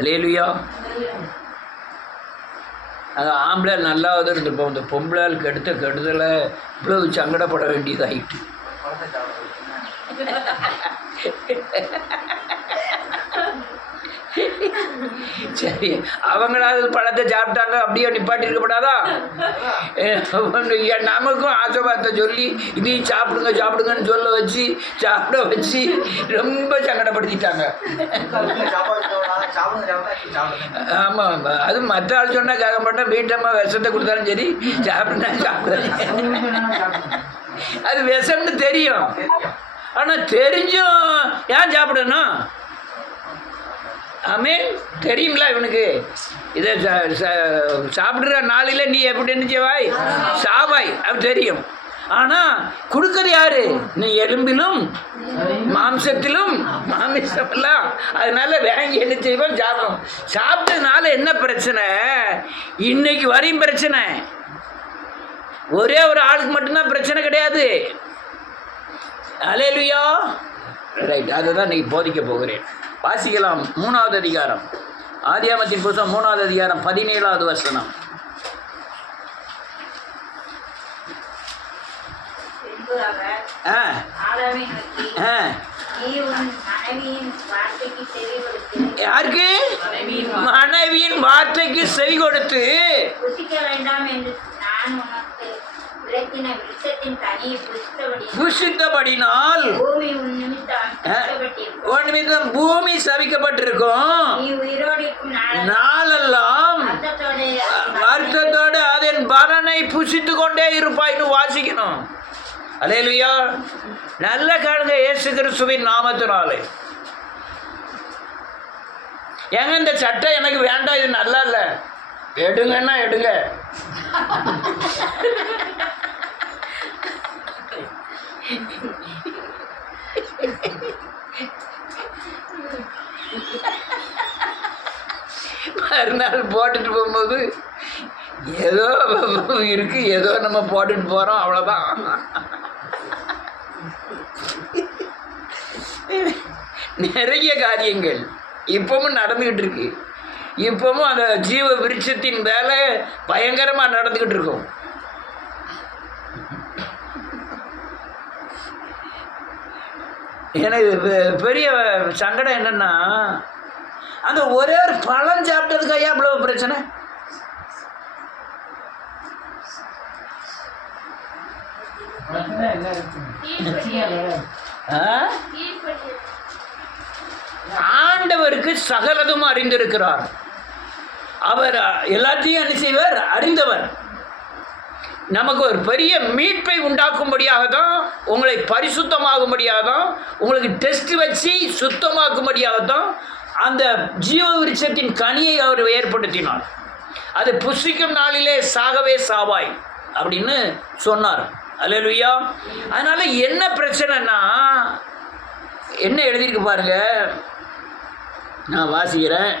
அல்லேலூயா. அது ஆம்பளை நல்லாவது இருந்துருப்போம். இந்த பொம்பளால் கெடுத்த கெடுதலை இவ்வளவு சங்கடப்பட வேண்டியதாயிட்டு. சரி, அவங்களாவது பழத்தை சாப்பிட்டாங்க, அப்படியே நிப்பாட்டி இருக்கப்படாதா? நமக்கும் ஆசை வார்த்தை சொல்லி இதையும் சாப்பிடுங்க சாப்பிடுங்கன்னு சொல்ல வச்சு சாப்பிட வச்சு ரொம்ப சங்கடப்படுத்திட்டாங்க. ஆமாம், அது மற்ற ஆள் சொன்னால் கேட்க மாட்டேன். வீட்டம்மா விஷத்தை கொடுத்தாலும் சரி சாப்பிடுனா சாப்பிடுறேன். அது விஷம்னு தெரியும், ஆனால் தெரிஞ்சும் ஏன் சாப்பிடணும்? ஆமீன். தெரியுங்களா இவனுக்கு? இதை சாப்பிட்ற நாளில் நீ எப்படி நினைச்சவாய் சாவாய், அது தெரியும். ஆனால் கொடுக்கறது யாரு? நீ எலும்பிலும் மாம்சத்திலும் மாமிசமெல்லாம். அதனால வாங்கி என்ன செய்வோம்? சாப்பிடும். சாப்பிட்டதுனால என்ன பிரச்சனை? இன்னைக்கு வரையும் பிரச்சனை. ஒரே ஒரு ஆளுக்கு மட்டும்தான் பிரச்சனை கிடையாது. அல்லேலூயா. ரைட், அதை தான் இன்னைக்கு போதிக்க போகிறேன். வாசிக்கலாம். 3வது அதிகாரம், ஆதியாகமத்தின் புத்தகம் 3வது அதிகாரம் 17வது வசனம். யாருக்கு? மனைவியின் வார்த்தைக்கு செவி கொடுத்து புசித்தபடினால் பூமி சபிக்கப்பட்டிருக்கும். நாளெல்லாம் வருத்தத்தோடு அதன் பலனை புசித்து கொண்டே இருப்பாய்னு வாசிக்கணும். அல்லேலூயா. நல்ல காணுங்க, இயேசு கிறிஸ்துவின் நாமத்தினாலே. ஏங்க இந்த சட்டை எனக்கு வேண்டாம், இது நல்லா இல்லை, எடுங்கன்னா எடுங்க. மறுநாள் போட்டுட்டு போகும்போது ஏதோ இருக்கு, ஏதோ நம்ம போட்டுட்டு போறோம், அவ்வளோதான். நிறைய காரியங்கள் இப்பவும் நடந்துகிட்டு இருக்கு. இப்பவும் அந்த ஜீவ விருட்சத்தின் வேலை பயங்கரமா நடந்துகிட்டு இருக்கும். எனக்கு பெரிய சங்கடம் என்னன்னா, அந்த ஒரே ஒரு பழம் சாப்பிட்டதுக்கு ஐயா இவ்வளவு பிரச்சனை. ஆண்டவருக்கு சகலதும் அறிந்திருக்கிறார். அவர் எல்லாத்தையும் என்ன செய்வார்? அறிந்தவர். நமக்கு ஒரு பெரிய மீட்பை உண்டாக்கும்படியாக தான், உங்களை பரிசுத்தமாகும்படியாக தான், உங்களுக்கு டெஸ்ட் வச்சு சுத்தமாக்கும்படியாக தான் அந்த ஜீவ விருட்சத்தின் கனியை அவர் ஏற்படுத்தினார். அது புசிக்கும் நாளிலே சாகவே சாவாய் அப்படின்னு சொன்னார். அல்லேலூயா. அதனால என்ன பிரச்சனைனா, என்ன எழுதியிருக்கு பாருங்க, நான் வாசிக்கிறேன்.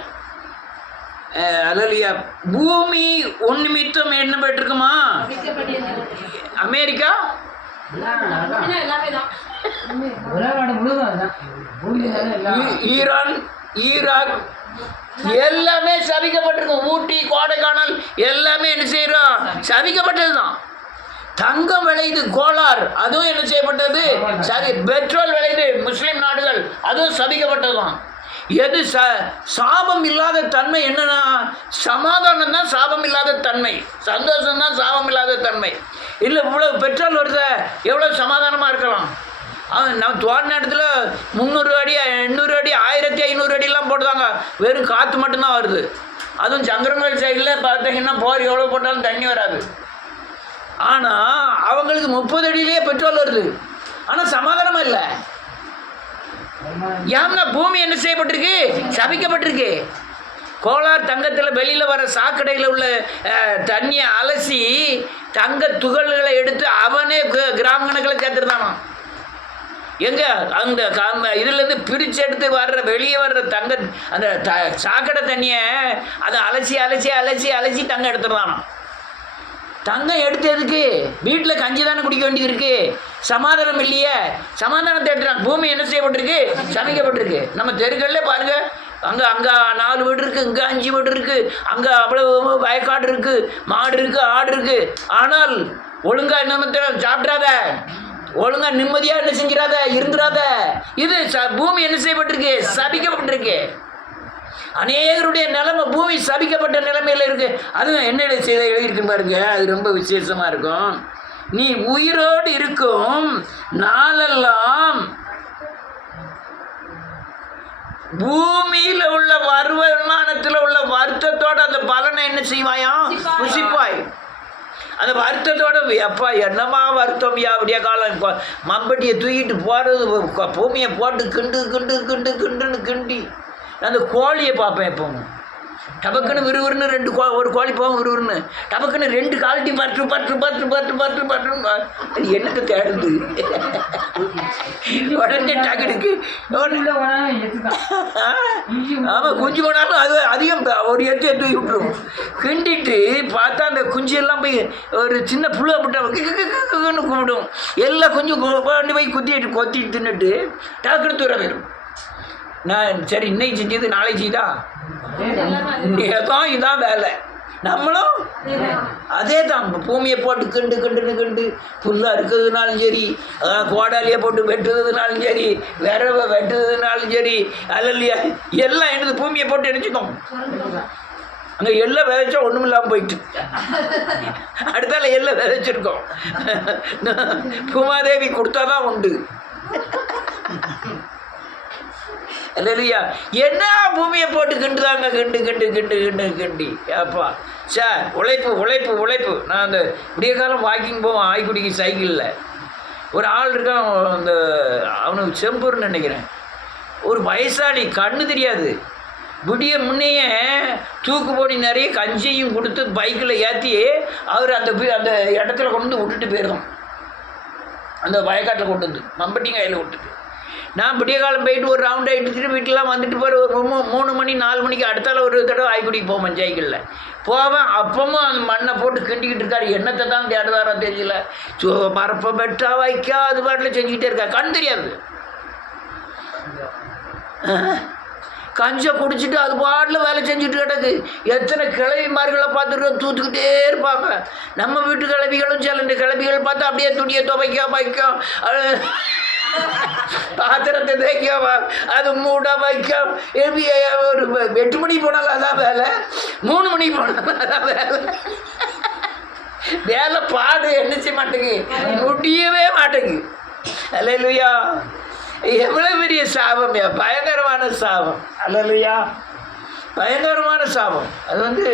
அல்லேலூயா. பூமி உன்னிமித்தம் என்ன பெற்றிருக்குமா? அமெரிக்கா, ஈரான், ஈராக் எல்லாமே சபிக்கப்பட்டிருக்கும். ஊட்டி, கொடைக்கானல் எல்லாமே என்ன செய்யறோம்? சபிக்கப்பட்டது தான். தங்கம் விளையுது, கோலார், அதுவும் என்ன செய்யப்பட்டது? சரி. பெட்ரோல் விளையுது, முஸ்லிம் நாடுகள், அதுவும் சபிக்கப்பட்டது தான். எது சாபம் இல்லாத தன்மை என்னன்னா, சமாதானம் தான் சாபம் இல்லாத தன்மை, சந்தோஷம் தான் சாபம் இல்லாத தன்மை. இல்லை இவ்வளோ பெட்ரோல் வருத, எவ்வளோ சமாதானமாக இருக்கலாம். நம்ம தோட்டின இடத்துல 300 அடி 800 அடி 1500 அடியெல்லாம் போட்டுதாங்க, வெறும் காற்று மட்டும்தான் வருது. அதுவும் சங்கரங்கோயில் சைடில் பார்த்தீங்கன்னா போர் எவ்வளோ போட்டாலும் தண்ணி வராது. ஆனால் அவங்களுக்கு 30 அடியிலேயே பெட்ரோல் வருது, ஆனால் சமாதானமாக இல்லை. ஏன்னா பூமி என்ன செய்யப்பட்டிருக்கு? சபிக்கப்பட்டிருக்கு. கோலார் தங்கத்தில் வெளியில் வர சாக்கடையில் உள்ள தண்ணியை அலசி தங்க துகள்களை எடுத்து அவனே கிராம கணக்கில் சேர்த்துருந்தானோ. எங்க அந்த இதுலேருந்து பிரித்து எடுத்து வர்ற வெளியே வர்ற தங்க அந்த சாக்கடை தண்ணியை அதை அலசி அலசி அலசி அலசி தங்கம் எடுத்துருந்தானோ. தங்கம் எடுத்ததுக்கு வீட்டில் கஞ்சி தானே குடிக்க வேண்டியது இருக்கு. சமாதானம் இல்லையே, சமாதானத்தை எடுத்துறாங்க. பூமி என்ன செய்யப்பட்டிருக்கு? சமைக்கப்பட்டிருக்கு. நம்ம தெருக்கள்ல பாருங்க, அங்கே 4 வீடு இருக்குது, இங்கே 5 வீடு இருக்குது, அங்கே அவ்வளோ வயக்காடு இருக்குது, மாடு இருக்குது, ஆடு இருக்குது. ஆனால் ஒழுங்காக என்ன சாப்பிட்றாத, ஒழுங்காக நிம்மதியாக என்ன செஞ்சிடாத, இருந்துடாத. இது பூமி என்ன செய்யப்பட்டிருக்கு? சபிக்கப்பட்டிருக்கு. அநேகருடைய நிலைமை பூமி சபிக்கப்பட்ட நிலைமையில் இருக்கு. அதுவும் என்ன எழுதியிருக்கு பாருங்க, அது ரொம்ப விசேஷமாக இருக்கும். நீ உயிரோடு இருக்கும் நாளெல்லாம் பூமியில் உள்ள வருமானத்தில் உள்ள வருத்தத்தோட அந்த பலனை என்ன செய்வாயாம்? புசிப்பாய். அந்த வருத்தத்தோட அப்பா என்னமா வருத்தம் யா அப்படியே காலம் மம்பட்டியை தூக்கிட்டு போகிறது, பூமியை போட்டு கிண்டுன்னு கிண்டி அந்த கோழியை பார்ப்பேன். எப்பவும் டபக்குன்னு விறுவிறுன்னு ஒரு கோழி போகும், விறுவிறுன்னு டபக்குன்னு 2 கால்ட்டி பட்டு என்னத்தை தேடுது உடனே டக்குனுக்கு. ஆமாம், குஞ்சு போனாலும் அது அதிகம் ஒரு எத்து தூக்கி விட்டுரும். கிண்டிட்டு பார்த்தா அந்த குஞ்சு எல்லாம் போய் ஒரு சின்ன புழு அப்படி கும்பிடும். எல்லாம் கொஞ்சம் கொண்டு போய் கொத்திட்டு தின்னுட்டு டக்குன்னு தூரம் வரும். நான் சரி இன்னைக்கு செஞ்சது நாளைக்கு செய்தா ஏதோ இதான் வேலை. நம்மளும் அதே தான். பூமியை போட்டு கிண்டு புல்லாக இருக்கிறதுனாலும் சரி, கோடாலியை போட்டு வெட்டுறதுனாலும் சரி, விரவை வெட்டுறதுனாலும் சரி, அல்லையா எல்லாம் என்னது பூமியை போட்டு எரிச்சிட்டோம். அங்கே எல்லாம் விதைச்சா ஒன்றும் இல்லாமல் போயிட்டு அடுத்தால எல்லாம் விதைச்சிருக்கோம். பூமாதேவி கொடுத்தா தான் உண்டு. இல்லையா? என்ன பூமியை போட்டு கிண்டுதாங்க, கிண்டி அப்பா சார் உழைப்பு. நான் அந்த விடிய காலம் வாக்கிங் போவேன் ஆய்க்குடிக்கு சைக்கிளில். ஒரு ஆள் இருக்கான், அந்த அவனுக்கு செம்பூர்னு நினைக்கிறேன், ஒரு வயசாளி, கண்ணு தெரியாது. விடிய முன்னையே தூக்கு போடி நிறைய கஞ்சியும் கொடுத்து பைக்கில் ஏற்றி அவர் அந்த இடத்துல கொண்டு வந்து விட்டுட்டு போயிடுறோம். அந்த வயக்காட்டில் கொண்டு வந்து மம்பட்டி கையில் விட்டுட்டு நான் விடிய காலம் போயிட்டு ஒரு ரவுண்ட் ஆகிட்டு வீட்டிலாம் வந்துட்டு போகிற ஒரு 3 மணி 4 மணிக்கு அடுத்தால ஒரு தடவை ஆய்க்குடிக்கு போவேன் சைக்கிளில் போவேன். அப்பவும் அந்த மண்ணை போட்டு கிண்டிக்கிட்டு இருக்காரு. என்னத்தை தான் தேடுதாரோ தெரியல. பரப்பை பெட்டா வைக்கா அது பாட்டில் செஞ்சுக்கிட்டே இருக்கா. கண் தெரியாது. கஞ்சை குடிச்சிட்டு அது பாட்டில் வேலை செஞ்சுட்டு கிடக்கு. எத்தனை கிளவிமார்களை பார்த்துருக்கோம், தூத்துக்கிட்டே இருப்பாங்க. நம்ம வீட்டு கிளவிகளும் சில கிளவிகள் பார்த்தா அப்படியே துணியை துவைக்கும், பாத்திரத்தை தேய்க்க, அது மூட வைக்க. ஒரு 8 மணிக்கு போனாலும் அதான் வேலை, 3 மணிக்கு போனாலும் அதான் வேலை பாடு என்ன செய்ய மாட்டேங்குது, முடியவே மாட்டேங்குது. அல்லேலூயா. எவ்வளோ பெரிய சாபம், பயங்கரமான சாபம். அல்லேலூயா, பயங்கரமான சாபம். அது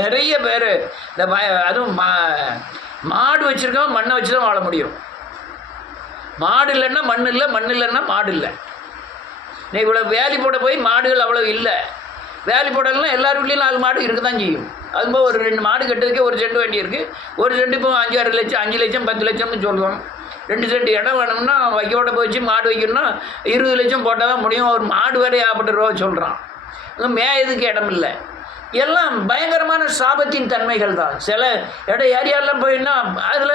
நிறைய பேர் இந்த அதுவும் மாடு வச்சுருக்கவன் மண்ணை வச்சு தான் வாழ முடியும். மாடு இல்லைன்னா மண் இல்லை, மண் இல்லைன்னா மாடு இல்லை. நீ இவ்வளோ வேலி போட போய் மாடுகள் அவ்வளோ இல்லை. வேலி போடலாம் எல்லார் வீட்லேயும் 4 மாடு இருக்க தான் செய்யும். அதுபோல் ஒரு 2 மாடு கட்டுறதுக்கே ஒரு செண்டு வேண்டி இருக்குது. ஒரு செண்டு இப்போ 5-6 லட்சம், 5 லட்சம் 10 லட்சம்னு சொல்லுவோம். 2 செண்டு இடம் வேணும்னா வைக்கோட போச்சு மாடு வைக்கணும்னா 20 லட்சம் போட்டால் தான் முடியும். ஒரு மாடு வேறு 50 ரூபா சொல்கிறான். மேயதுக்கு இடம் இல்லை. எல்லாம் பயங்கரமான சாபத்தின் தன்மைகள் தான். சில ஏரியாலாம் போயின்னா அதில்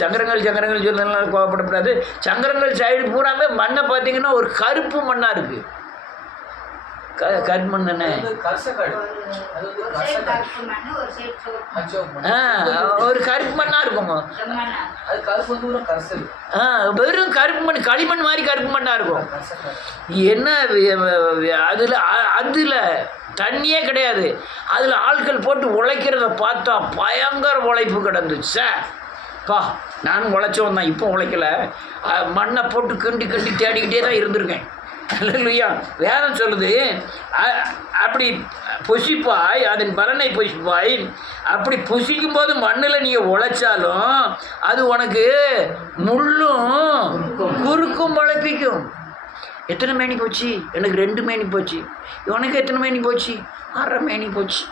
சங்கரங்கள் சொல்லலாம், கோவப்படக்கூடாது. சங்கரங்கள் சைடு பூராமே மண்ணை பார்த்தீங்கன்னா ஒரு கருப்பு மண்ணாக இருக்குது. கருமண்ணே ஒரு கருப்பு மண்ணாக இருக்குமா? வெறும் கருப்பு மண், களிமண் மாதிரி கருப்பு மண்ணாக இருக்கும். என்ன அதில் தண்ணியே கிடையாது. அதில் ஆட்கள் போட்டு உழைக்கிறத பார்த்தா பயங்கர உழைப்பு கிடந்துச்சு. நானும் உழைச்சவன் தான், இப்போ உழைக்கலை. மண்ணை போட்டு கிண்டி தேடிக்கிட்டே தான் இருந்திருக்கேன். அல்லேலூயா. வேதம் சொல்லுது, அப்படி புசிப்பாய், அதன் பலனை புசிப்பாய். அப்படி புசிக்கும் போது மண்ணில் நீங்கள் உழைச்சாலும் அது உனக்கு முள்ளும் குறுக்கும் முளைப்பிக்கும். எத்தனை மேனி போச்சு? எனக்கு 2 மேனி போச்சு. உனக்கு எத்தனை மேனி போச்சு? 1/2 மேனி போச்சு.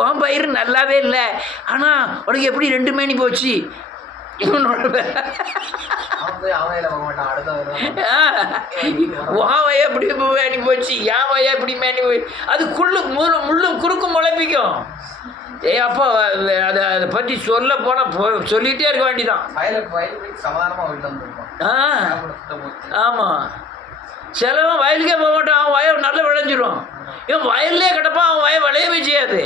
உன் பயிர் நல்லாவே இல்லை, ஆனால் உனக்கு எப்படி 2 மேனி போச்சு? இவனோட வாவையா எப்படி மேனி போச்சு, என் வாயா எப்படி மேனி போச்சு. அது முள்ளும் குறுக்கும் முளைப்பிக்கும். அப்போ அதை பற்றி சொல்ல போனால் சொல்லிகிட்டே இருக்க வேண்டிதான். ஆமாம், சிலவன் வயலுக்கே போக மாட்டான், அவன் வயல் நல்லா விளைஞ்சிடும். இவன் வயல்லே கிடப்பான், அவன் வயல் விளையவே செய்யாது,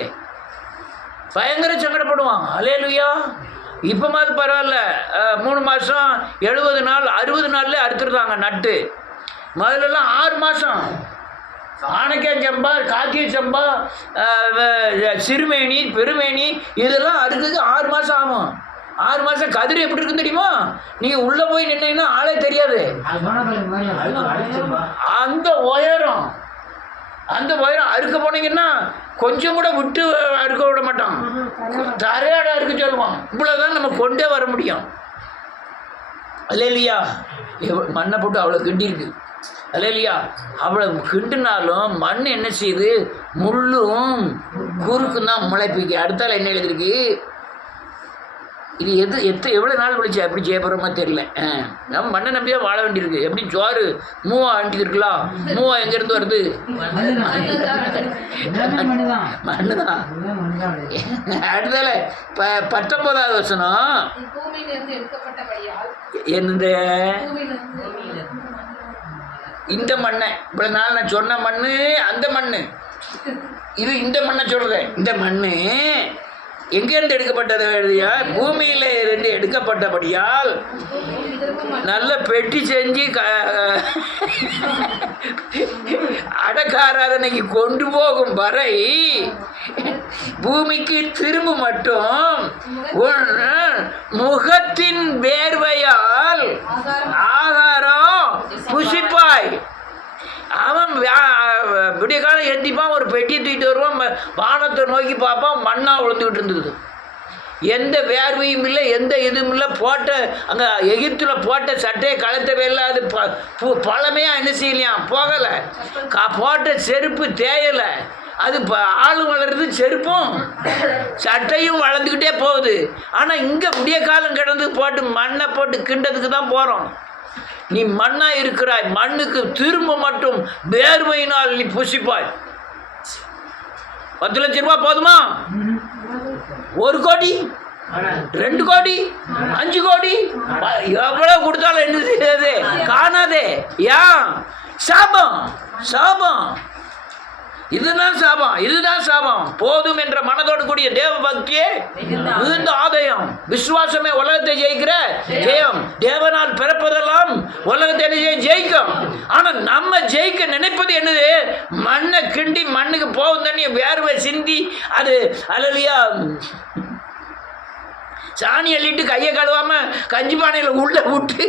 பயங்கர சங்கடப்படுவான். அல்லேலூயா. இப்போ மாதிரி பரவாயில்ல, 3 மாதம் 70 நாள் 60 நாள்லேயே அறுத்துருந்தாங்க நட்டு. முதல்லலாம் 6 மாதம் ஆனைக்காய் சம்பா, காக்கிய சம்பா, சிறுமேனி, பெருமேனி இதெல்லாம் அறுக்கிறதுக்கு 6 மாதம் ஆகும். 6 மாதம் கதிர் எப்படி இருக்குன்னு தெரியுமா? நீங்கள் உள்ளே போய் நின்னீங்கன்னா ஆளே தெரியாது. அந்த உயரம் அறுக்க போனீங்கன்னா கொஞ்சம் கூட விட்டு அறுக்க விட மாட்டான், தரையாட அறுக்க சொல்லுவான். இவ்வளோதான் நம்ம கொண்டே வர முடியும். அல்லேலூயா. மண்ணை போட்டு அவ்வளோ கிண்டி இருக்கு. அல்லேலூயா. அவ்வளோ கிண்டுனாலும் மண் என்ன செய்யுது? முள்ளும் குறுக்கும் தான் முளைப்பிக்கு. அடுத்தால என்ன எழுதிருக்கு? இது எவ்வளோ நாள் விழிச்சு எப்படி செய்ய போகிறோமா தெரியல. நம்ம மண்ணை நம்பியாக வாழ வேண்டியிருக்கு. எப்படி சோறு மூவா வேண்டியிருக்கலாம். மூவா எங்கேருந்து வருது? மண்ணு தான். அடுத்தால 19வது வசனம் என்னது? இந்த மண்ணை இவ்வளோ நாள் நான் சொன்ன மண்ணு அந்த மண்ணு, இது இந்த மண்ணை சொல்கிறேன். இந்த மண்ணு எங்கேருந்து எடுக்கப்பட்டது? எழுதியா பூமியில் இருந்து எடுக்கப்பட்டபடியால் நல்ல பெட்டி செஞ்சு அடக்காராதனைக்கு கொண்டு போகும் வரை பூமிக்கு திரும்ப மட்டும் முகத்தின் வேர்வையால் ஆகாரம் புசிப்பாய். அவன் விடிய காலம் எந்திப்பான், ஒரு பெட்டியை தூக்கிட்டு வருவான், வானத்தை நோக்கி பார்ப்பான், மண்ணாக விழுந்துக்கிட்டு இருந்தது. எந்த வேர்வையும் இல்லை, எந்த இதுவும் இல்லை. போட்ட அங்கே எகிப்தில் போட்ட சட்டையை கலத்தவே இல்லை. அது பழமையாக என்ன செய்யலையாம், போகலை. போட்ட செருப்பு தேயலை. அது ஆளு வளருது, செருப்பும் சட்டையும் வளர்ந்துக்கிட்டே போகுது. ஆனால் இங்கே விடிய காலம் கிடந்து போட்டு மண்ணை போட்டு கிண்டதுக்கு தான் போகிறோம். நீ மண்ணா இருக்கிறாய், மண்ணுக்கு திரும்ப மட்டும் வேர்வையினால் நீ புசிப்பாய். 10 லட்சம் ரூபாய் போதுமா? 1 கோடி, 2 கோடி, 5 கோடி எவ்வளவு கொடுத்தாலும் என்ன செய்யாது? காணாதே. ஏன்? சாபம். சாபம். இதுதான் சாபம், இதுதான் சாபம். போதும் என்ற மனதோடு கூடிய தேவ பக்தியே மிகுந்த ஆதாயம். விசுவாசமே உலகத்தை ஜெயிக்கிற ஜெயம். தேவனால் பிறப்பதெல்லாம் உலகத்தை ஜெயிக்கும். ஆனால் நம்ம ஜெயிக்க நினைப்பது என்னது? மண்ணை கிண்டி மண்ணுக்கு போகும் தண்ணி வேர்வை சிந்தி அது அல்லையா சாணி அள்ளிட்டு கையை கழுவாம கஞ்சி பானையில் உள்ள விட்டு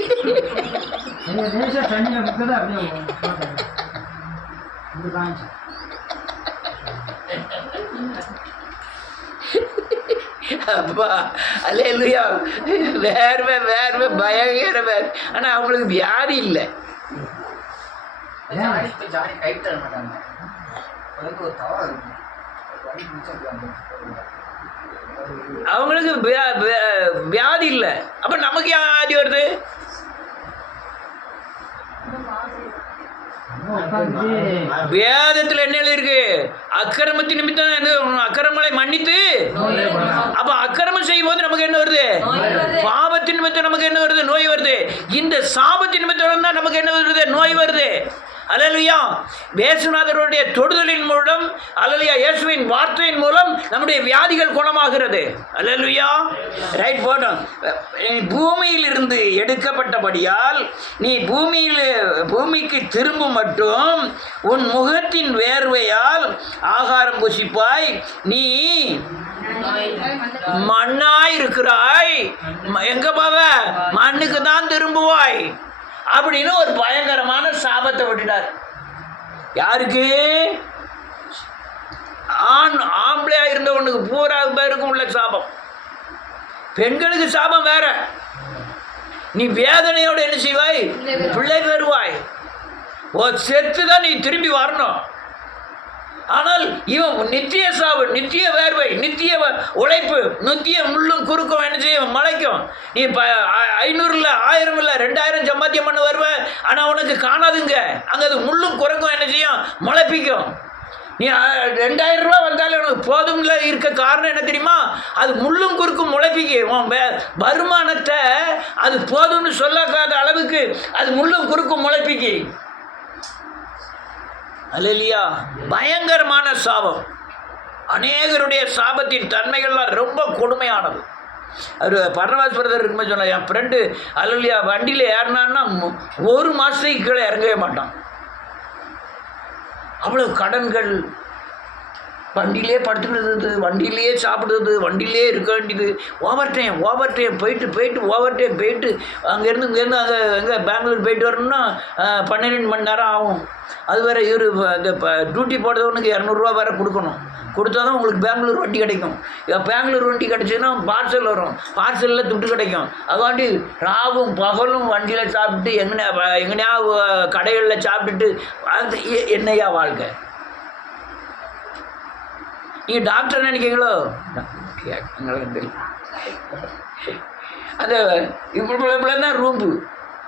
அப்பா அல்லேலூயா. வேர்வை வேர்வை பயங்கர வேர்வை. ஆனால் அவங்களுக்கு வியாதி இல்லை. அவங்களுக்கு வியாதி இல்லை. அப்ப நமக்கு வியாதி வருது. வேதத்தில் என்ன எழுதிருக்கு? அக்கிரமத்தின் நிமித்தம் அக்கிரமங்களை மன்னித்து. அப்ப அக்கிரமம் செய்யும் போது நமக்கு என்ன வருது? பாவத்தின் நிமித்தம் நமக்கு என்ன வருது? நோய் வருது. இந்த சாபத்தின் நிமித்தம் தான் நமக்கு என்ன வருது? நோய் வருது. அல்லேலூயா. இயேசுநாதருடைய தொடுதலின் மூலம், அல்லேலூயா, இயேசுவின் வார்த்தையின் மூலம் நம்முடைய வியாதிகள் குணமாகிறது. அல்லேலூயா. ரைட் போட்டோம். பூமியில் இருந்து எடுக்கப்பட்டபடியால் நீ பூமிக்கு திரும்ப மட்டும் உன் முகத்தின் வேர்வையால் ஆகாரம் புசிப்பாய். நீ மண்ணாய் இருக்கிறாய். எங்க போவ? மண்ணுக்கு தான் திரும்புவாய் அப்படின்னு ஒரு பயங்கரமான சாபத்தை விட்டுட்டார். யாருக்கு? ஆம்பளையா இருந்தவனுக்கு பூரா பேருக்கும் உள்ள சாபம். பெண்களுக்கு சாபம் வேற. நீ வேதனையோடு என்ன செய்வாய்? பிள்ளை பெறுவாய். செத்துதான் நீ திரும்பி வரணும். ஆனால் இவன் நித்திய சாவு, நித்திய வேர்வை, நித்திய உழைப்பு, நித்திய முள்ளும் குறுக்கும் என்ன செய்யும்? மலைக்கும். நீ 500 இல்லை, 1000 இல்லை, 2000 சம்பாத்தியம் பண்ண வருவேன். ஆனால் உனக்கு காணாதுங்க. அங்கே அது முள்ளும் குறுக்கும் என்ன செய்யும்? முளைப்பிக்கும். நீ 2000 ரூபா வந்தாலும் உனக்கு போதும் இல்லை. இருக்க காரணம் என்ன தெரியுமா? அது முள்ளும் குறுக்கும் முளைப்பிக்கும். வருமானத்தை அது போதும்னு சொல்லாத அளவுக்கு அது முள்ளும் குறுக்கும் முளைப்பிக்கு. அல்லேலூயா. பயங்கரமான சாபம். அநேகருடைய சாபத்தின் தன்மைகள்லாம் ரொம்ப கொடுமையானது. அவர் பரவாஸ் பிரதர் இருக்கும்போது சொன்னார், என் ஃப்ரெண்டு அல்லேலூயா வண்டியில் ஏறினான்னா 1 மாதத்துக்கு கீழே இறங்கவே மாட்டான். அவ்வளோ கடன்கள், வண்டியிலே படுத்துக்கிட்டு, வண்டியிலேயே சாப்பிடுறது, வண்டியிலே இருக்க வேண்டியது, ஓவர் டைம் போயிட்டு அங்கேருந்து அங்கே பெங்களூர் போயிட்டு வரணும்னா 12 மணி நேரம் ஆகும். அது வேறு இவர் இந்த டியூட்டி போடுறவனுக்கு 200 வேறு கொடுக்கணும். கொடுத்தா தான் உங்களுக்கு பெங்களூர் வண்டி கிடைக்கும். பெங்களூர் வண்டி கிடச்சின்னா பார்சல் வரும், பார்சலில் துட்டு கிடைக்கும். அதுவாண்டி ராவும் பகலும் வண்டியில் சாப்பிட்டு எங்கனையா கடைகளில் சாப்பிட்டுட்டு அது என்னையா வாழ்க்கை? நீங்கள் டாக்டர் நினைக்கிறீங்களோ? அந்த இவ்வளோ தான் ரூம்பு,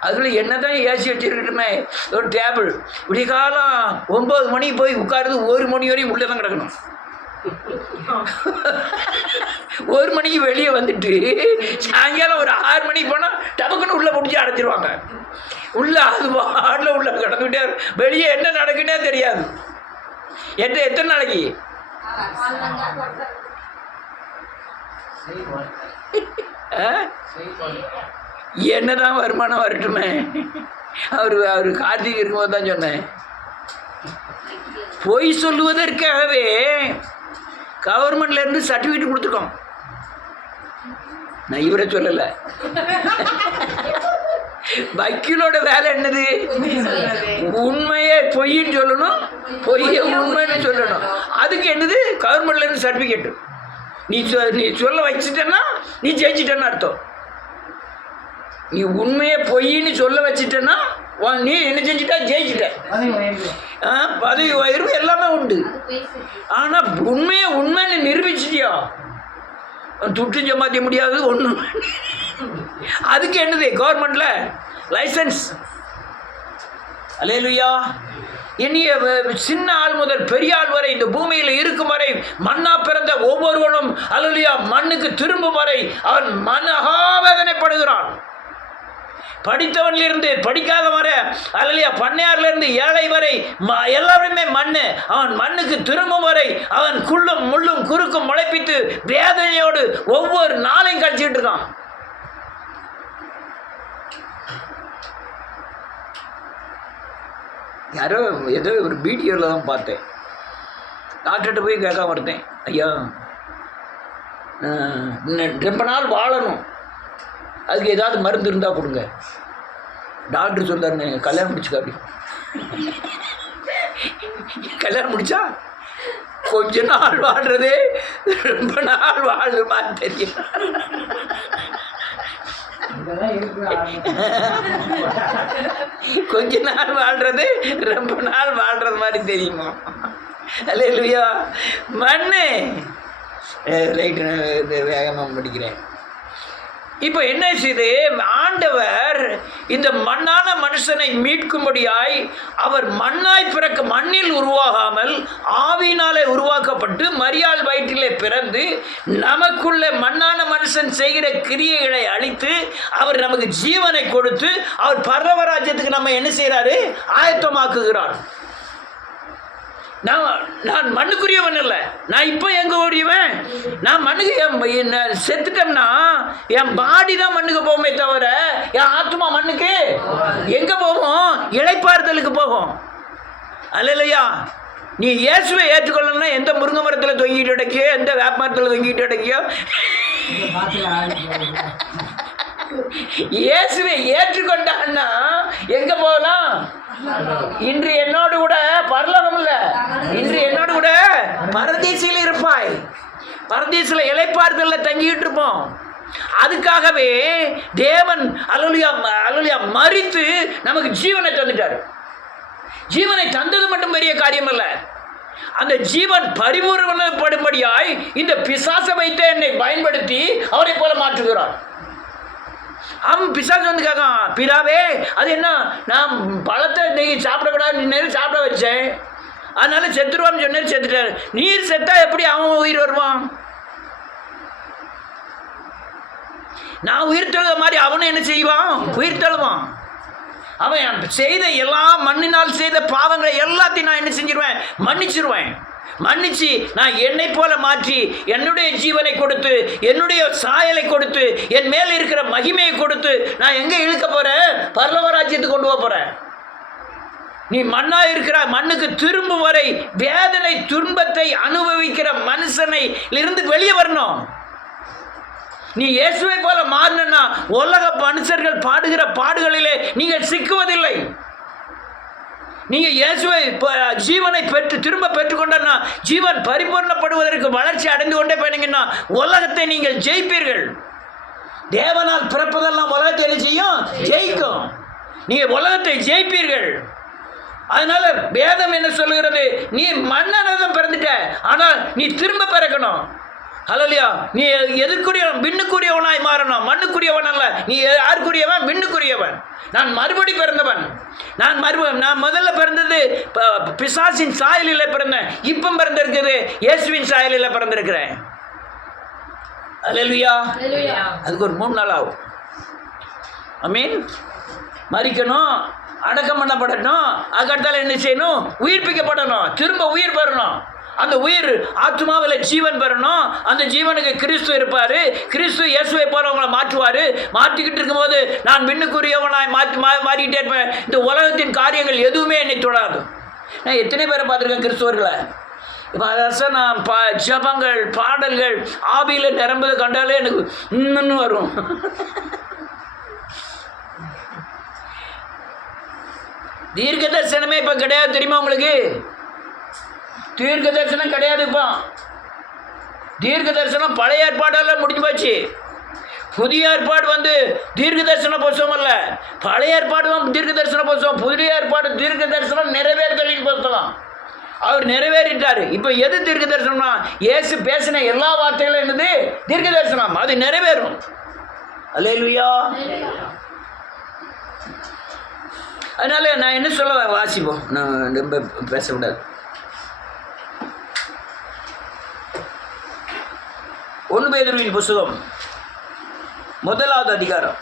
அதில் என்ன தான் ஏசி வச்சுருக்கட்டுமே, ஒரு டேபிள். இப்படி காலம் 9 மணிக்கு போய் உட்காருது, 1 மணி வரையும் உள்ளே தான் கிடக்கணும். 1 மணிக்கு வெளியே வந்துட்டு சாயங்காலம் ஒரு 6 மணிக்கு போனால் டபக்குன்னு உள்ளே முடிச்சு அடைச்சிருவாங்க. உள்ளே அது வார்டில் உள்ள கிடந்துக்கிட்டே வெளியே என்ன நடக்குன்னே தெரியாது. எத்தனை நாளைக்கு என்னதான் வருமானம் வரட்டுமே. அவர் கார்த்திகை இருக்கும்போது தான் சொன்னேன், பொய் சொல்லுவதற்காகவே கவர்மெண்ட்லேருந்து சர்டிஃபிகேட் கொடுத்துருக்கோம். நான் இவரை சொல்லலை. வக்கீலோட வேலை என்னது? உண்மையே பொய்ன்னு சொல்லணும், பொய்யை உண்மைன்னு சொல்லணும். அதுக்கு என்னது? கவர்மெண்ட்லேருந்து சர்டிஃபிகேட்டு. நீ சொல்ல வச்சுட்டேன்னா நீ ஜெயிச்சிட்டேன்னு அர்த்தம். நீ உண்மையை பொய்ன்னு சொல்ல வச்சுட்டேன்னா நீ என்ன செஞ்சுட்டா? ஜெயிச்சிட்ட. பதவி உயர்வு எல்லாமே உண்டு. ஆனால் உண்மைன்னு நிரூபிச்சிட்டியா? துட்டு சம்பாதிக்க முடியாது ஒன்றும். அதுக்கு என்னது? கவர்மெண்ட்ல லைசன்ஸ். அல்லேலூயா. இனிய சின்ன ஆள் முதல் பெரிய ஆள் வரை இந்த பூமியில் இருக்கும் வரை மண்ணா பிறந்த ஒவ்வொருவனும் அல்லேலூயா மண்ணுக்கு திரும்பும் வரை அவன் மனவேதனைப்படுகிறான். படித்தவனிலிருந்து படிக்காத வரை அல்லையா, பண்ணையாரிலிருந்து ஏழை வரை எல்லாருமே மண்ணு. அவன் மண்ணுக்கு திரும்பும் வரை அவன் குள்ளும் முள்ளும் குறுக்கும் முளைப்பித்து வேதனையோடு ஒவ்வொரு நாளையும் கழிச்சுட்டு இருக்கான். யாரோ ஏதோ ஒரு வீடியோவில் தான் பார்த்தேன். டாக்டர்கிட்ட போய் கேட்காம இருந்தேன், ஐயா ரொம்ப நாள் வாழணும், அதுக்கு ஏதாவது மருந்து இருந்தால் கொடுங்க. டாக்டர் சொல்றாரு, கல்யாணம் முடிச்சுக்க. அப்படி கல்யாணம் முடிச்சா கொஞ்ச நாள் வாழ்றதே ரொம்ப நாள் வாழ்ற மாதிரி தெரியும். கொஞ்ச நாள் வாழ்றது ரொம்ப நாள் வாழ்றது மாதிரி தெரியுமா? அல்லேலூயா. மண்ணு ரைட்டு வேகமாக முடிக்கிறேன். இப்போ என்ன செய்து ஆண்டவர் இந்த மண்ணான மனுஷனை மீட்கும்படியாய் அவர் மண்ணில் உருவாகாமல் ஆவியினாலே உருவாக்கப்பட்டு மரியாள் வயிற்றிலே பிறந்து நமக்குள்ள மண்ணான மனுஷன் செய்கிற கிரியைகளை அழித்து அவர் நமக்கு ஜீவனை கொடுத்து அவர் பரலோகராஜ்யத்துக்கு நம்ம என்ன செய்கிறாரு? ஆயத்தமாக்குகிறார். நான் மண்ணுக்குரியவன் இல்லை. நான் இப்போ எங்கே ஓடிவேன்? நான் மண்ணுக்கு செத்துட்டேன்னா என் பாடி தான் மண்ணுக்கு போகுமே தவிர என் ஆத்மா மண்ணுக்கு எங்கே போகும்? இளைப்பாறுதலுக்கு போகும். அல்லேலூயா. நீ இயேசுவை ஏற்றுக்கொள்ளணும்னா எந்த முருங்கை மரத்தில் தொங்கிட்டு அடைக்கியோ, எந்த வேப்ப மரத்தில் தொங்கிட்டு அடைக்கியோ, இயேசுவை ஏற்றுக்கொண்டான்னா எங்கே போகலாம்? இன்று என்னோடு கூட பரலோகம் இல்ல, இன்று என்னோடு கூட பரதீசில் இருப்பாய். பரதீசில் இளைப்பாறுதல்ல தங்கிட்டு இருப்போம். அதுக்காகவே தேவன் அல்லேலூயா மரித்து நமக்கு ஜீவனை தந்துட்டார். ஜீவனை தந்தது மட்டும் பெரிய காரியம் அல்ல, அந்த ஜீவன் பரிபூரணப்படும்படியாய் இந்த பிசாசை வைத்து என்னை பயன்படுத்தி அவரை போல மாற்றுகிறார். அவன் பிசாசு வந்து கேட்கான், பிதாவே அது என்ன, நான் பழத்தை இன்னைக்கு சாப்பிடக்கூடாது சாப்பிட வச்சேன், அதனால செத்துருவான்னு சொன்னார், செத்துட்டார். நீர் செத்தா எப்படி அவன் உயிர் வருவான்? நான் உயிர் தழுத மாதிரி அவனும் என்ன செய்வான்? உயிர் தழுவான். அவன் செய்த எல்லா மண்ணினால் செய்த பாவங்களை எல்லாத்தையும் நான் என்ன செஞ்சிருவேன், மன்னிச்சிருவேன். மன்னிச்சு நான் என்னை போல மாற்றி என்னுடைய ஜீவனை கொடுத்து என்னுடைய சாயலை கொடுத்து என் மேல் இருக்கிற மகிமையை கொடுத்து நான் எங்கே இழுக்க போறேன், பரலோக ராஜ்யத்துக்கு கொண்டு போக போறேன். நீ மண்ணா இருக்கிற மண்ணுக்கு திரும்பும் வரை வேதனை துன்பத்தை அனுபவிக்கிற மனுஷனை இருந்து வெளியே வரணும். நீ இயேசுவை போல மாறினா உலக மனுஷர்கள் பாடுகிற பாடுகளிலே நீங்கள் சிக்குவதில்லை. நீங்கள் இயேசுவை ஜீவனை திரும்ப பெற்றுக்கொண்டா ஜீவன் பரிபூர்ணப்படுவதற்கு வளர்ச்சி அடைந்து கொண்டே போனீங்கன்னா உலகத்தை நீங்கள் ஜெயிப்பீர்கள். தேவனால் பிறப்பதெல்லாம் உலகத்தை என்ன செய்யும், ஜெயிக்கும். நீங்கள் உலகத்தை ஜெயிப்பீர்கள். அதனால வேதம் என்ன சொல்லுகிறது, நீ மண்ணானதான் பிறந்துட்ட, ஆனால் நீ திரும்ப பிறக்கணும். ஹல்லேலூயா. நீ எதற்குரிய விண்ணுக்குரியவனாய் மாறணும், மண்ணுக்குரியவன் அல்ல. நீ யாருக்குரியவன், விண்ணுக்குரியவன். நான் மறுபடி பிறந்தவன். நான் முதல்ல பிறந்தது பிசாசின் சாயலில் பிறந்தேன். இப்போ பிறந்திருக்குது இயேசுவின் சாயலில் பிறந்திருக்கிறேன். ஹல்லேலூயா. அதுக்கு ஒரு 3 நாள் ஆகும். ஆமென். மரிக்கணும், அடக்கம் பண்ணப்படணும், அதுக்கடுத்தால என்ன செய்யணும், உயிர்ப்பிக்கப்படணும், திரும்ப உயிர் பெறணும். அந்த உயிர் ஆத்மாவில் ஜீவன் பெறணும். அந்த ஜீவனுக்கு கிறிஸ்து இருப்பார். கிறிஸ்து இயேசுவை போல அவங்களை மாற்றுவார். மாற்றிக்கிட்டு இருக்கும்போது நான் விண்ணுக்குரியவனாய் மாறிக்கிட்டே இருப்பேன். இந்த உலகத்தின் காரியங்கள் எதுவுமே என்னை தொடாது. நான் எத்தனை பேரை பார்த்துருக்கேன் கிறிஸ்துவர்களை. இப்போ அதான் நான் ஜபங்கள் பாடல்கள் ஆவியில் நிரம்பதை கண்டாலே எனக்கு இன்னும் வரும். தீர்க்க தரிசனமே இப்போ கிடையாது, தெரியுமா உங்களுக்கு? தீர்க்க தரிசனம் கிடையாது. இப்போ தீர்க்க தரிசனம் பழைய ஏற்பாடெல்லாம் முடிஞ்சு போச்சு. புதிய ஏற்பாடு தீர்க்க தரிசன புத்தகம் அல்ல, பழைய ஏற்பாடு தீர்க்க தரிசன புத்தகம். புதிய ஏற்பாடு தீர்க்க தரிசனம் நிறைவேறுதலின் புத்தகம். அவர் நிறைவேறிட்டார். இப்போ எது தீர்க்க தரிசனம்னா, இயேசு பேசின எல்லா வார்த்தைகளும் என்னது, தீர்க்க தரிசனம். அது நிறைவேறும். அல்லேலூயா. அதனால நான் என்ன சொல்ல, வாசிப்போம், நான் ரொம்ப பேசக்கூடாது. 1 பேதுருவின் புத்தகம் 1வது அதிகாரம்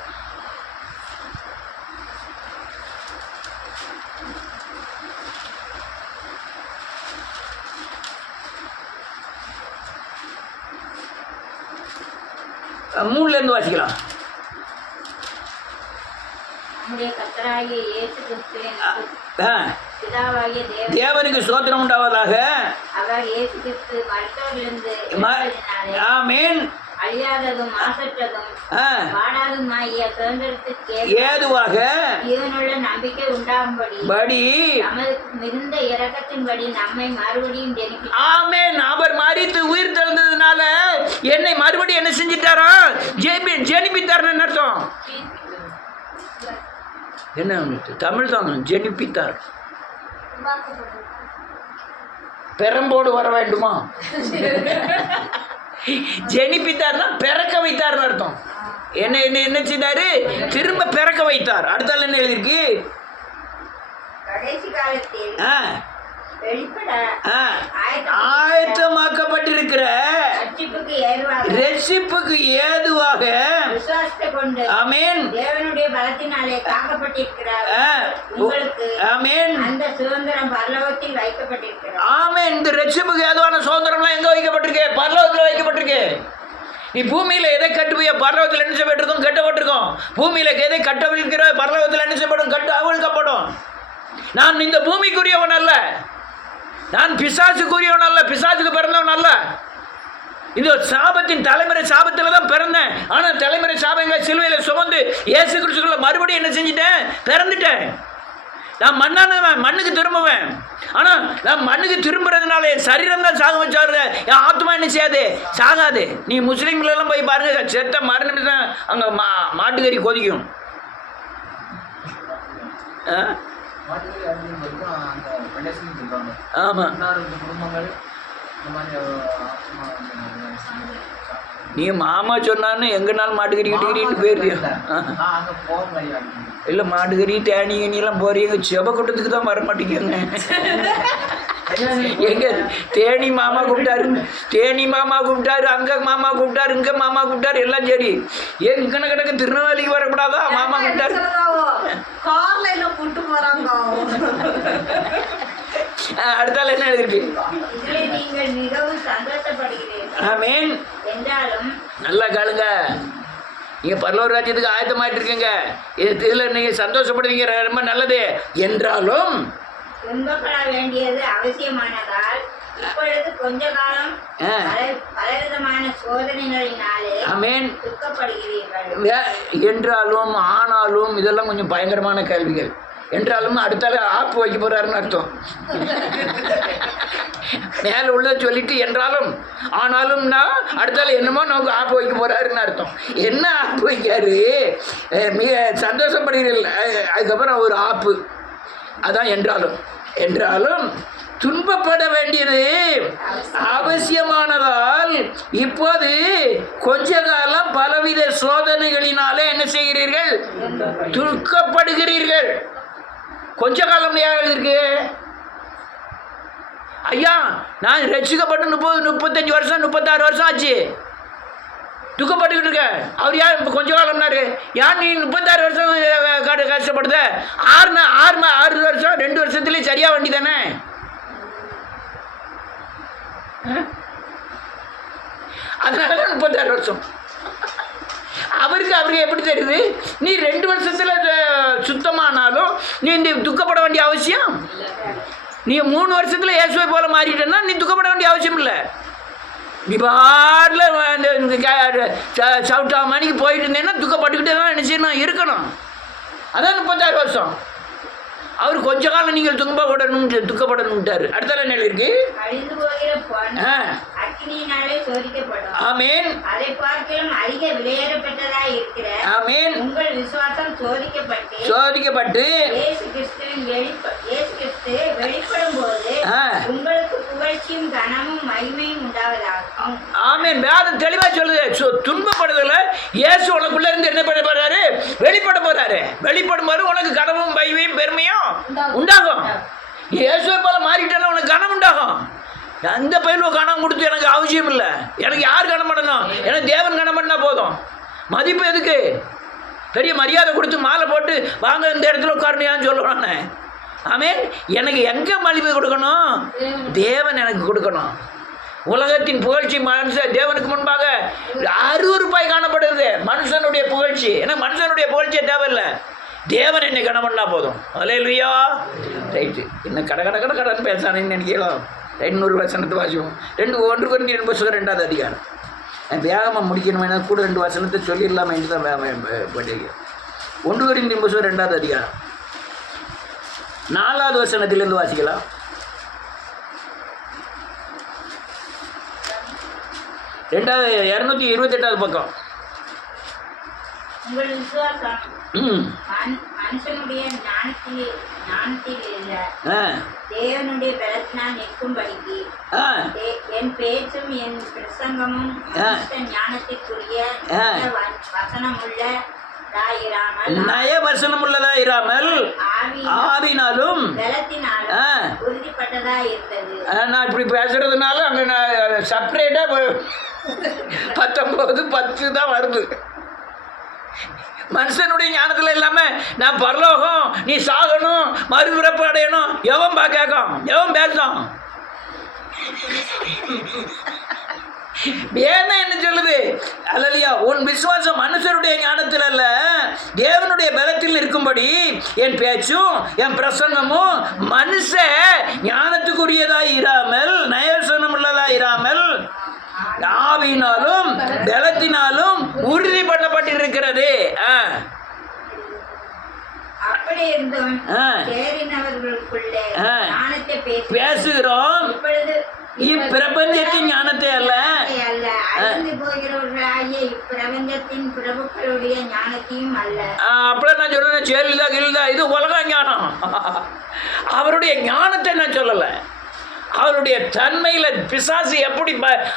3 வாசிக்கலாம். தேவனுக்கு ஸ்தோத்திரம் உண்டாவதாக. ஆமென். ஏதுவாக நம்பிக்கை உண்டாகும்படி மிகுந்த இரக்கத்தின்படி நம்மை மறுபடியும் ஆமென். அவர் மரித்து உயிர் தெழுந்ததுனால என்னை மறுபடியும் என்ன செஞ்சிட்டாரா, ஜெனிப்பித்தார்னு அர்த்தம். என்ன தமிழ் தான், ஜெனிப்பித்தார். பெரம்போடு வர வேண்டுமா? ஜெனிப்பித்தார்னா பிறக்க வைத்தார்னு அர்த்தம். என்ன செய்தாரு, திரும்ப பிறக்க வைத்தார். அடுத்தால என்ன எழுதிருக்கு, ஆயத்தமாக்கப்பட்டிருக்கிற ரட்சிப்புக்கு ஏதுவாக ஆமென் தேவனுடைய பலத்தினாலே காக்கப்பட்டிருக்கிறார். ஆமென். அந்த சுதந்திரம் பரலோகத்தில் வைக்கப்பட்டிருக்கிறது. ஆமென். இந்த ரட்சிப்புக்கு ஏதுவான சுதந்திரம்லாம் எங்க வைக்கப்பட்டிருக்கு, பரலோகத்தில் வைக்கப்பட்டிருக்கு. நீ பூமியில் எதை கட்டுவிய, பரலோகத்தில் என்ன செய்யப்பட்டிருக்கும், கட்டப்பட்டிருக்கும். பூமியில் எதை கட்டவிழ்கிற, பரலோகத்தில் என்ன செய்யப்படும், அவிழ்க்கப்படும். நான் இந்த பூமிக்குரியவன் அல்ல, நான் பிசாசுக்குரியவன் அல்ல, பிசாசுக்கு பிறந்தவன் அல்ல. இந்த சாபத்தின் தலைமுறை சாபத்தில் தான் பிறந்தேன். ஆனால் தலைமுறை சாபங்களை சிலுவையில் சுமந்து இயேசு கிறிஸ்துக்குள்ள மறுபடியும் என்ன செஞ்சிட்டேன், பிறந்துட்டேன். நான் மண்ணானவன், மண்ணுக்கு திரும்புவேன். ஆனால் நான் மண்ணுக்கு திரும்புறதுனால என் சரீரம் தான் சாக வச்சாரு, என் ஆத்மா என்ன செய்யாது, சாகாது. நீ முஸ்லீம்களெல்லாம் போய் பாருங்க, செத்த மரணம் தான் அங்கே மாட்டுக்கறி கொதிக்கும். ஆமாம். நீ மாமா சொன்னான்னு எங்கனாலும் மாட்டுக்கறி கிட்டிக்கிட்டு போயிருக்கியா? இல்லை, மாட்டுக்கறி தேனி கனியெல்லாம் போறீங்க, செப கூட்டத்துக்கு தான் வர மாட்டேங்க. எங்க தேனி மாமா கூப்பிட்டாரு, தேனி மாமா கூப்பிட்டாரு, அங்கே மாமா கூப்பிட்டாரு, இங்கே மாமா கூப்பிட்டாரு, எல்லாம் சரி. எங்கன கிடக்கு திருநெல்வேலிக்கு வரக்கூடாதா, மாமா கூப்பிட்டாரு. கார்ல என்ன கூட்டு போறாங்க. அடுத்தால என்ன எழுதிருக்கு? இதிலே நீங்கள் மிகவும் சந்தோஷப்படுகிறீர்கள். ஆமென். என்றாலும் நல்லா கேளுங்க. நீங்கள் பரலோக ராஜ்யத்துக்கு ஆயத்தமாயிட்டு இருக்கீங்க. இதில் நீங்கள் சந்தோஷப்படுவீங்க, ரொம்ப நல்லது. என்றாலும் துன்பப்பட வேண்டியது அவசியமானதால் இப்பொழுது கொஞ்ச காலம் பலவிதமான சோதனைகளினாலே ஆமென் துக்கப்படுகிறீர்கள். என்றாலும் ஆனாலும் இதெல்லாம் கொஞ்சம் பயங்கரமான கேள்விகள். என்றாலும் அடுத்தால ஆப்பு வைக்க போறாருன்னு அர்த்தம். மேலே உள்ள சொல்லிட்டு என்றாலும் ஆனாலும்னா அடுத்தால என்னமோ நமக்கு ஆப்பு வைக்க போறாருன்னு அர்த்தம். என்ன ஆப்பு வைக்காரு? மிக சந்தோஷப்படுகிறீர்கள். அதுக்கப்புறம் ஒரு ஆப்பு, அதான் என்றாலும். என்றாலும் துன்பப்பட வேண்டியது அவசியமானதால் இப்போது கொஞ்ச காலம் பலவித சோதனைகளினாலே என்ன செய்கிறீர்கள்? துக்கப்படுகிறீர்கள். கொஞ்ச காலம் இருக்கு ஐயா. நான் ரட்சிக்கப்பட்டு 35 வருஷம் 36 வருஷம் ஆச்சு, துக்கப்பட்டுக்கிட்டு இருக்கேன். அவர் யார் இப்போ கொஞ்ச காலம்னாரு? யார் நீ 36 வருஷம் கஷ்டப்படுத? 6 வருஷம் 2 வருஷத்துலேயே சரியாக வண்டி தானே. அதனால 36 வருஷம். அவருக்கு எப்படி தெரியுது? நீ 2 வருஷத்துல சுத்தமானாலும் நீ இந்த துக்கப்பட வேண்டிய அவசியம். நீ 3 வருஷத்துல இயேசுவை போல மாறிட்டேன்னா நீ துக்கப்பட வேண்டிய அவசியம் இல்லை. நீ பாட்டில் சவுட்டா மணிக்கு போயிட்டு இருந்தேன்னா துக்கப்பட்டுக்கிட்டே தான் என்ன செய்யணும், இருக்கணும். அதான் 36 வருஷம். அவர் கொஞ்ச காலம் நீங்கள் துக்கப்படணும்ட்டாரு. அடுத்தால என்ன இருக்கு? அழிந்து போகிற பொன் அக்கினியினாலே சோதிக்கப்படும். ஆமென். அதை பார்க்கிலும் அதிக விலையேறப்பட்டதாய் இருக்கிற ஆமென் உங்கள் விசுவாசம் சோதிக்கப்பட்டு இயேசு கிறிஸ்து வெளிப்படும் போது உங்களுக்கு புகழ்ச்சியும் கனமும் மகிமையும் உண்டாவதாகும். ஆமென். வேதம் தெளிவா சொல்லுது. துன்பப்படுதல இயேசு உனக்குள்ள இருந்து என்ன பண்ண போறாரு? வெளிப்பட போறாரு. வெளிப்படும் போது உனக்கு கனமும் மகிமையும் பெருமையும் உண்டாகும். இயேசுவை போல மாறிட்டா உனக்கு கனம் உண்டாகும். அந்த பயிலும் கனம் கொடுத்து எனக்கு அவசியம் இல்லை. எனக்கு யார் கனம் பண்ணணும்? எனக்கு தேவன் கனம் பண்ணா போதும். மதிப்பு எதுக்கு? பெரிய மரியாதை கொடுத்து மாலை போட்டு வாங்க இந்த இடத்துல உட்காரணியான்னு சொல்லுவானே. ஆமென். எனக்கு எங்கே மதிப்பு கொடுக்கணும்? தேவன் எனக்கு கொடுக்கணும். உலகத்தின் புகழ்ச்சி தேவனுக்கு முன்பாக அருவருப்பாய் காணப்படுது மனுஷனுடைய புகழ்ச்சி. ஏன்னா மனுஷனுடைய புகழ்ச்சியே தேவையில்லை, தேவன் என்னை கனம் பண்ணா போதும். அல்லேலூயா. ரைட்டு. என்ன கடன் பேசானேன்னு நினைக்கலாம். 200 வசனத்தை வாசிப்போம். 1 Corinthians 2 அதிகாரம். வேகமாக முடிக்கணுமே, கூட 2 வசனத்தை சொல்லிடலாமே தான் படிக்கிறேன். 1 Corinthians 2 அதிகாரம் 4வது வசனத்திலிருந்து வாசிக்கலாம். ரெண்டாவது 228வது பக்கம். உங்கள் விசுவாசம் மனுஷனுடைய ஞானத்தில் இல்லை, தேவனுடைய பலத்தினால் நிற்கும்படிக்கு என் பேச்சும் என் பிரசங்கமும் ஞானத்திற்குரிய நயவசனமுள்ளதாயிராமல் ஆவினாலும் பலத்தினாலும் உறுதிப்பட்டதா இருந்தது. நான் இப்படி பேசுறதுனால அங்கே நான் செப்பரேட்டாக 19:10 தான் வருது. மனுஷனுடைய ஞானத்தில் இல்லாமல் நான் பரலோகம், நீ சாகணும், மறுபிறப்பு அடையணும், எவன் கேட்கும், எவன் பேசும்? ஏன்னா என்ன சொல்லுது? அல்லையா, உன் விசுவாசம் மனுஷனுடைய ஞானத்தில் அல்ல, தேவனுடைய பலத்தில் இருக்கும்படி என் பேச்சும் என் பிரசங்கமும் மனுஷ ஞானத்துக்குரியதாய் இராமல் நயவசனம் உள்ளதாய் இராமல் ஆவியினாலும் பலத்தினாலும் உறுதி பண்ணப்பட்டிருக்கிறது. அப்படி இருந்தும் தேறினவர்களுக்குள்ளே ஞானத்தை பேசுகிறோம், இப்பிரபஞ்சத்தின் ஞானத்தை அல்ல, அழிந்து போகிறவர்களாகிய இப்பிரபஞ்சத்தின் பிரபுக்களுடைய ஞானத்தையும் அல்ல. அப்படி நான் சொல்றேன், செல்லுதா கில்லுதா, இது உலக ஞானம். அவருடைய ஞானத்தை நான் சொல்லலை, அவருடைய தன்மையில் பிசாசு எப்படி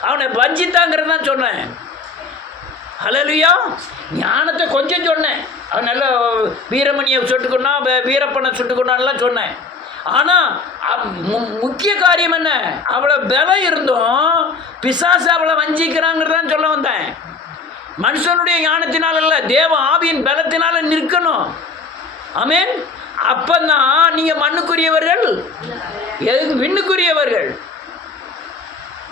அவனை வஞ்சித்தாங்கிறது தான் சொன்னேன். ஹல்லேலூயா. ஞானத்தை கொஞ்சம் சொன்னேன். அவன் நல்ல வீரமணியை சுட்டுக்கொண்டான், வீரப்பனை சுட்டுக்கொண்டான்லாம் சொன்னேன். ஆனால் முக்கிய காரியம் என்ன? அவளை பலம் இருந்தும் பிசாசு அவளை வஞ்சிக்கிறாங்கிறதான் சொல்ல வந்தேன். மனுஷனுடைய ஞானத்தினால அல்ல, தேவ ஆவியின் பலத்தினால நிற்கணும். ஆமென். அப்பந்தான் நீங்க மண்ணுக்குரியவர்கள், எதுக்கு விண்ணுக்குரியவர்கள்.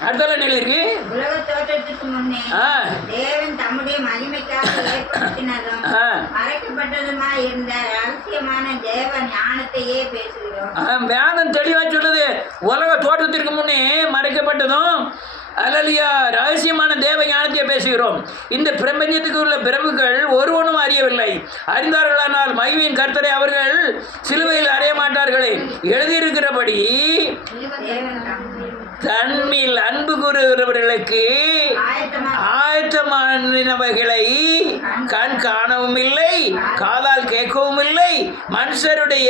அடுத்தால என்ன இருக்கு? உலக தோற்றத்துக்கு முன்னே ஆ. தேவன் தம்முடைய மகிமைக்காக ஏற்படுத்தினதும் மறைக்கப்பட்டதுமா இருந்த ரகசியமான தேவ ஞானத்தையே பேசுகிறோம். வேதம் தெளிவா சொல்லுது, உலக தோற்றத்திற்கு முன்னே மறைக்கப்பட்டதும் அல்லையா ரகசியமான தேவ ஞானத்தை பேசுகிறோம். இந்த பிரபஞ்சத்துக்கு உள்ள பிரபுக்கள் ஒருவனும் அறியவில்லை. அறிந்தார்களானால் மகிமையின் கர்த்தரை அவர்கள் சிலுவையில் அறைய மாட்டார்களே. எழுதியிருக்கிறபடி தன்மில் அன்பு கூறுகிறவர்களுக்கு ஆயத்தமானவைகளை கண் காணவும் இல்லை, காதால் கேட்கவும் இல்லை, மனுஷருடைய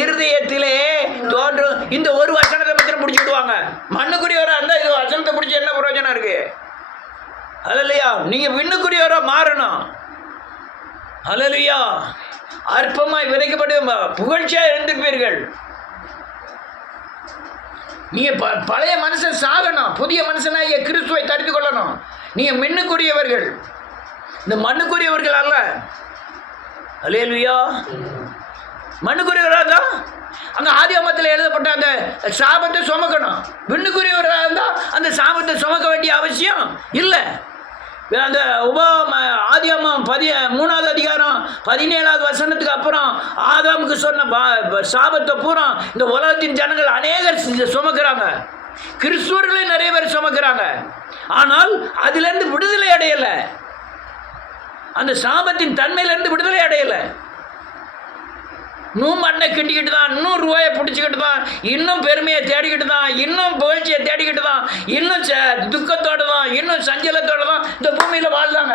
இருதயத்திலே தோன்றும். இந்த ஒரு வசனத்தை பத்திரம் பிடிச்சி விடுவாங்க. மண்ணுக்குரியவராக இருந்தால் இது வசனத்தை பிடிச்சி என்ன பிரயோஜனம் இருக்கு? அல்லையா? நீங்க விண்ணுக்குரியவரா மாறணும். அல்லையா? அற்பமாய் விதைக்கப்பட்டு புகழ்ச்சியா இருந்திருப்பீர்கள். நீங்க பழைய மனுஷன் சாகணும், புதிய மனுஷனாகிய கிறிஸ்துவை தரித்து கொள்ளணும். நீங்க மின்னுக்குரியவர்கள், இந்த மண்ணுக்குரியவர்கள் அல்ல. அல்லேலூயா. மண்ணுக்குரியவராக இருந்தால் அங்கே ஆதியாகமத்தில் எழுதப்பட்ட அந்த சாபத்தை சுமக்கணும். விண்ணுக்குரியவராக இருந்தால் அந்த சாபத்தை சுமக்க வேண்டிய அவசியம் இல்லை. அந்த ஆதியாகமம் 3வது அதிகாரம் 17வது வசனத்துக்கு அப்புறம் ஆதாமுக்கு சொன்ன சாபத்தை பூரா இந்த உலகத்தின் ஜனங்கள் அநேகர் சுமக்கிறாங்க. கிறிஸ்துவர்களே நிறைய பேர் சுமக்கிறாங்க. ஆனால் அதிலிருந்து விடுதலை அடையலை. அந்த சாபத்தின் தன்மையிலிருந்து விடுதலை அடையலை. இன்னும் மண்ணை கிண்டிக்கிட்டு தான், இன்னும் ரூபாயை பிடிச்சிக்கிட்டு தான், இன்னும் பெருமையை தேடிக்கிட்டு தான், இன்னும் புகழ்ச்சியை தேடிக்கிட்டு தான், இன்னும் துக்கத்தோடு தான், இன்னும் சஞ்சலத்தோடு தான் இந்த பூமியில் வாழ்ந்தாங்க.